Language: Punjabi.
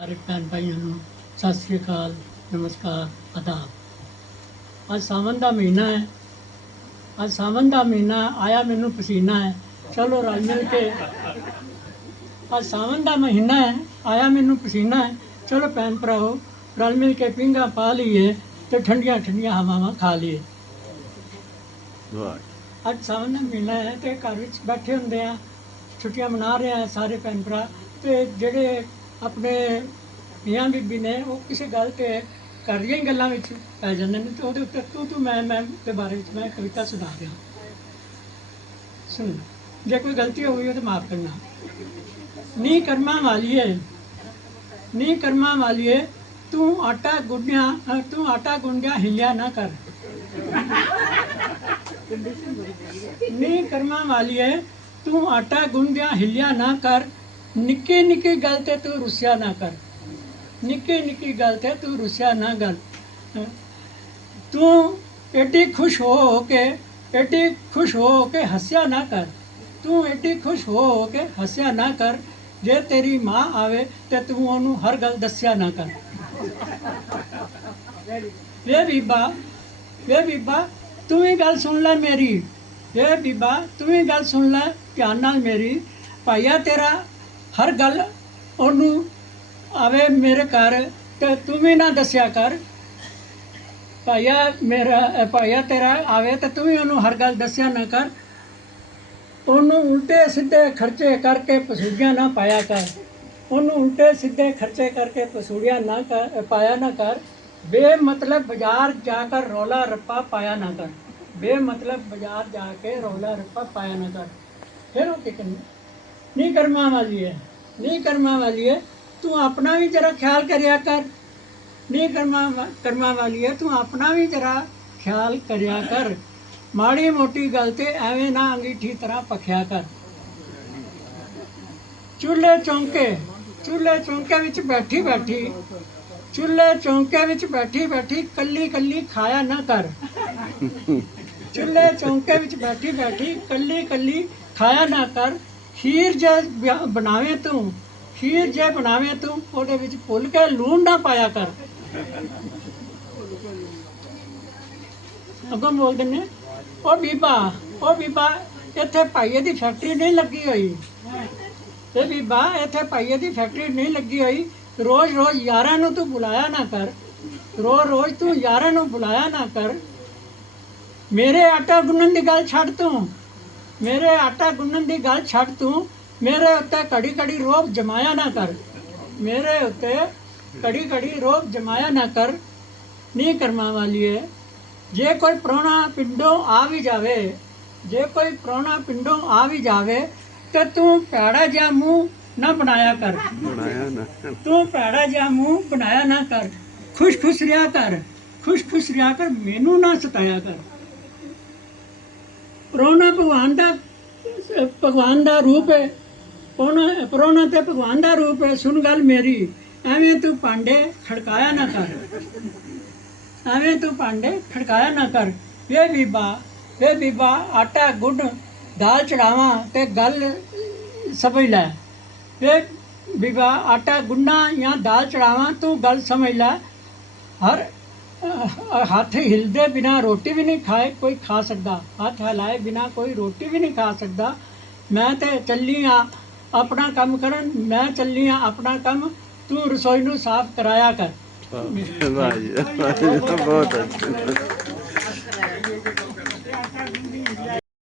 ਸਾਰੇ ਭੈਣ ਭਾਈਆਂ ਨੂੰ ਸਤਿ ਸ੍ਰੀ ਅਕਾਲ ਨਮਸਕਾਰ ਆਦਾਬ। ਅੱਜ ਸਾਵਨ ਦਾ ਮਹੀਨਾ ਹੈ। ਅੱਜ ਸਾਵਨ ਦਾ ਮਹੀਨਾ ਆਇਆ ਮੈਨੂੰ ਪਸੀਨਾ ਹੈ। ਚਲੋ ਰਲ ਮਿਲ ਕੇ। ਅੱਜ ਸਾਵਨ ਦਾ ਮਹੀਨਾ ਹੈ ਆਇਆ ਮੈਨੂੰ ਪਸੀਨਾ ਹੈ। ਚਲੋ ਭੈਣ ਭਰਾਓ ਰਲ ਮਿਲ ਕੇ ਪਿੰਗਾ ਪਾ ਲਈਏ ਤੇ ਠੰਡੀਆਂ ਠੰਡੀਆਂ ਹਵਾਵਾਂ ਖਾ ਲਈਏ। ਅੱਜ ਸਾਵਨ ਦਾ ਮਹੀਨਾ ਹੈ ਤੇ ਘਰ ਵਿੱਚ ਬੈਠੇ ਹੁੰਦੇ ਆ ਛੁੱਟੀਆਂ ਮਨਾ ਰਹੇ ਆ ਸਾਰੇ ਭੈਣ ਭਰਾ ਤੇ ਜਿਹੜੇ ਆਪਣੇ ਮੀਆਂ ਬੀਬੀ ਨੇ ਉਹ ਕਿਸੇ ਗੱਲ ਤੇ ਕਰ ਰਹੀਆਂ ਹੀ ਗੱਲਾਂ ਵਿੱਚ ਪੈ ਜਾਂਦੇ ਨੇ ਤੇ ਉਹਦੇ ਉੱਤੇ ਤੂੰ ਤੂੰ ਮੈਂ ਮੈਂ ਦੇ ਬਾਰੇ ਵਿੱਚ ਮੈਂ ਕਵਿਤਾ ਸੁਣਾ ਰਿਹਾ ਸੁਣ ਜੇ ਕੋਈ ਗਲਤੀ ਹੋ ਗਈ ਹੋ ਤਾਂ ਮਾਫ ਕਰਨਾ। ਨੀ ਕਰਮਾਂ ਵਾਲੀਏ, ਨੀ ਕਰਮਾਂ ਵਾਲੀਏ, ਤੂੰ ਆਟਾ ਗੁੰਨਿਆ, ਤੂੰ ਆਟਾ ਗੁੰਨਿਆ ਹਿੱਲਿਆ ਨਾ ਕਰ। ਨੀ ਕਰਮਾਂ ਵਾਲੀਏ, ਤੂੰ ਆਟਾ ਗੁੰਦਿਆ ਹਿੱਲਿਆ ਨਾ ਕਰ। ਨਿੱਕੀ ਨਿੱਕੀ ਗੱਲ ਤੇ ਤੂੰ ਰੁੱਸਿਆ ਨਾ ਕਰ। ਨਿੱਕੀ ਨਿੱਕੀ ਗੱਲ ਤੇ ਤੂੰ ਰੁੱਸਿਆ ਨਾ ਕਰ। ਤੂੰ ਐਡੀ ਖੁਸ਼ ਹੋ ਕੇ ਐਡੀ ਖੁਸ਼ ਹੋ ਕੇ ਹੱਸਿਆ ਨਾ ਕਰ। ਤੂੰ ਐਡੀ ਖੁਸ਼ ਹੋ ਹੋ ਕੇ ਹੱਸਿਆ ਨਾ ਕਰ। ਜੇ ਤੇਰੀ ਮਾਂ ਆਵੇ ਤੇ ਤੂੰ ਉਹਨੂੰ ਹਰ ਗੱਲ ਦੱਸਿਆ ਨਾ ਕਰ। ਵੇ ਬੀਬਾ ਵੇ ਬੀਬਾ, ਤੂੰ ਵੀ ਗੱਲ ਸੁਣ ਲੈ ਮੇਰੀ। ਵੇ ਬੀਬਾ, ਤੂੰ ਵੀ ਗੱਲ ਸੁਣ ਲੈ। ਧਿਆਨ ਨਾਲ ਮੇਰੀ। ਭਾਈਆ ਤੇਰਾ ਹਰ ਗੱਲ ਉਹਨੂੰ ਆਵੇ ਮੇਰੇ ਘਰ ਤੇ ਤੂੰ ਵੀ ਨਾ ਦੱਸਿਆ ਕਰ। ਭਾਈਆ ਮੇਰਾ ਅ, ਭਾਈਆ ਤੇਰਾ ਆਵੇ ਤੇ ਤੂੰ ਵੀ ਉਹਨੂੰ ਹਰ ਗੱਲ ਦੱਸਿਆ ਨਾ ਕਰ। ਉਹਨੂੰ ਉਲਟੇ ਸਿੱਧੇ ਖਰਚੇ ਕਰਕੇ ਪਸੂੜੀਆਂ ਨਾ ਪਾਇਆ ਕਰ। ਉਹਨੂੰ ਉਲਟੇ ਸਿੱਧੇ ਖਰਚੇ ਕਰਕੇ ਪਸੂੜੀਆਂ ਨਾ ਕਰ ਪਾਇਆ ਨਾ ਕਰ। ਬੇ ਮਤਲਬ ਬਾਜ਼ਾਰ ਜਾ ਕਰ ਰੌਲਾ ਰੱਪਾ ਪਾਇਆ ਨਾ ਕਰ। ਬੇ ਮਤਲਬ ਬਾਜ਼ਾਰ ਜਾ ਕੇ ਰੌਲਾ ਰੱਪਾ ਪਾਇਆ ਨਾ ਕਰ। ਫਿਰ ਉਹ ਕੀ ਕਹਿੰਦੇ ਨਹੀਂ ਕਰਮਾਂ ਵਾਲੀ ਹੈ ਨਹੀਂ ਕਰਮਾ ਵਾਲੀ ਹੈ ਤੂੰ ਆਪਣਾ ਵੀ ਜਰਾ ਖਿਆਲ ਕਰਿਆ ਕਰ। ਨਹੀਂ ਕਰਮਾ ਕਰਮਾ ਵਾਲੀ ਹੈ ਤੂੰ ਆਪਣਾ ਵੀ ਜਰਾ ਖਿਆਲ ਕਰਿਆ ਕਰ। ਮਾੜੀ ਮੋਟੀ ਗੱਲ ਤੇ ਐਵੇਂ ਨਾ ਅੰਗੀਠੀ ਤਰ੍ਹਾਂ ਪਖਿਆ ਕਰ। ਚੁੱਲ੍ਹੇ ਚੌਂਕੇ ਚੁੱਲ੍ਹੇ ਚੌਂਕੇ ਵਿੱਚ ਬੈਠੀ ਬੈਠੀ, ਚੁੱਲ੍ਹੇ ਚੌਂਕੇ ਵਿੱਚ ਬੈਠੀ ਬੈਠੀ ਕੱਲੀ ਕੱਲੀ ਖਾਇਆ ਨਾ ਕਰ। ਚੁੱਲ੍ਹੇ ਚੌਂਕੇ ਵਿੱਚ ਬੈਠੀ ਬੈਠੀ ਕੱਲੀ ਕੱਲੀ ਖਾਇਆ ਨਾ ਕਰ। ਖੀਰ ਜੇ ਬਿਆ- ਬਣਾਵੇਂ ਤੂੰ, ਖੀਰ ਜੇ ਬਣਾਵੇਂ ਤੂੰ, ਉਹਦੇ ਵਿੱਚ ਭੁੱਲ ਕੇ ਲੂਣ ਨਾ ਪਾਇਆ ਕਰ। ਅੱਗੋਂ ਬੋਲ ਦਿੰਨੇ ਉਹ ਬੀਬਾ ਉਹ ਬੀਬਾ ਇੱਥੇ ਭਾਈਏ ਦੀ ਫੈਕਟਰੀ ਨਹੀਂ ਲੱਗੀ ਹੋਈ। ਤੇ ਬੀਬਾ ਇੱਥੇ ਭਾਈਏ ਦੀ ਫੈਕਟਰੀ ਨਹੀਂ ਲੱਗੀ ਹੋਈ। ਰੋਜ਼ ਰੋਜ਼ ਯਾਰਾਂ ਨੂੰ ਤੂੰ ਬੁਲਾਇਆ ਨਾ ਕਰ। ਰੋਜ਼ ਰੋਜ਼ ਤੂੰ ਯਾਰਾਂ ਨੂੰ ਬੁਲਾਇਆ ਨਾ ਕਰ। ਮੇਰੇ ਆਟਾ ਗੁੰਨਣ ਦੀ ਗੱਲ ਛੱਡ ਤੂੰ। ਮੇਰੇ ਆਟਾ ਗੁੰਨਣ ਦੀ ਗੱਲ ਛੱਡ ਤੂੰ। ਮੇਰੇ ਉੱਤੇ ਘੜੀ ਘੜੀ ਰੋਬ ਜਮਾਇਆ ਨਾ ਕਰ। ਮੇਰੇ ਉੱਤੇ ਘੜੀ ਘੜੀ ਰੋਬ ਜਮਾਇਆ ਨਾ ਕਰ। ਨਹੀਂ ਕਰਮਾ ਵਾਲੀਏ ਜੇ ਕੋਈ ਪ੍ਰਾਹੁਣਾ ਪਿੰਡੋਂ ਆ ਵੀ ਜਾਵੇ ਜੇ ਕੋਈ ਪ੍ਰਾਹੁਣਾ ਪਿੰਡੋਂ ਆ ਵੀ ਜਾਵੇ ਤੇ ਤੂੰ ਭੈੜਾ ਜਿਹਾ ਮੂੰਹ ਨਾ ਬਣਾਇਆ ਕਰ। ਬਣਾਇਆ ਨਾ ਤੂੰ ਭੈੜਾ ਜਿਹਾ ਮੂੰਹ ਬਣਾਇਆ ਨਾ ਕਰ। ਖੁਸ਼ ਖੁਸ਼ ਰਿਹਾ ਕਰ ਖੁਸ਼ ਖੁਸ਼ ਰਿਹਾ ਕਰ ਮੈਨੂੰ ਨਾ ਸਤਾਇਆ ਕਰ। ਪ੍ਰਾਹੁਣਾ ਭਗਵਾਨ ਦਾ ਭਗਵਾਨ ਦਾ ਰੂਪ ਹੈ। ਪ੍ਰਾਹੁਣਾ ਪ੍ਰਾਹੁਣਾ ਤੇ ਭਗਵਾਨ ਦਾ ਰੂਪ ਹੈ। ਸੁਣ ਗੱਲ ਮੇਰੀ, ਐਵੇਂ ਤੂੰ ਭਾਂਡੇ ਖੜਕਾਇਆ ਨਾ ਕਰ। ਐਵੇਂ ਤੂੰ ਪਾਂਡੇ ਖੜਕਾਇਆ ਨਾ ਕਰ। ਵੇ ਬੀਬਾ ਵੇ ਬੀਬਾ, ਆਟਾ ਗੁੱਡ ਦਾਲ ਚੜਾਵਾਂ ਤੇ ਗੱਲ ਸਮਝ ਲੈ। ਵੇ ਬੀਬਾ, ਆਟਾ, ਗੁੰਨਾ ਜਾਂ ਦਾਲ ਚੜਾਵਾਂ, ਤੂੰ ਗੱਲ ਸਮਝ ਲੈ। ਹਰ ਹੱਥ ਹਿਲਦੇ ਬਿਨਾ ਰੋਟੀ ਵੀ ਨਹੀਂ ਖਾਏ ਕੋਈ ਖਾ ਸਕਦਾ। ਹੱਥ ਹਿਲਾਏ ਬਿਨਾ ਕੋਈ ਰੋਟੀ ਵੀ ਨਹੀਂ ਖਾ ਸਕਦਾ। ਮੈਂ ਤੇ ਚੱਲੀ ਆ ਆਪਣਾ ਕੰਮ ਕਰਨ ਮੈਂ ਚੱਲੀ ਆ ਆਪਣਾ ਕੰਮ। ਤੂੰ ਰਸੋਈ ਨੂੰ ਸਾਫ਼ ਕਰਾਇਆ ਕਰ। ਵਾਹ ਜੀ, ਬਹੁਤ ਅੱਛਾ।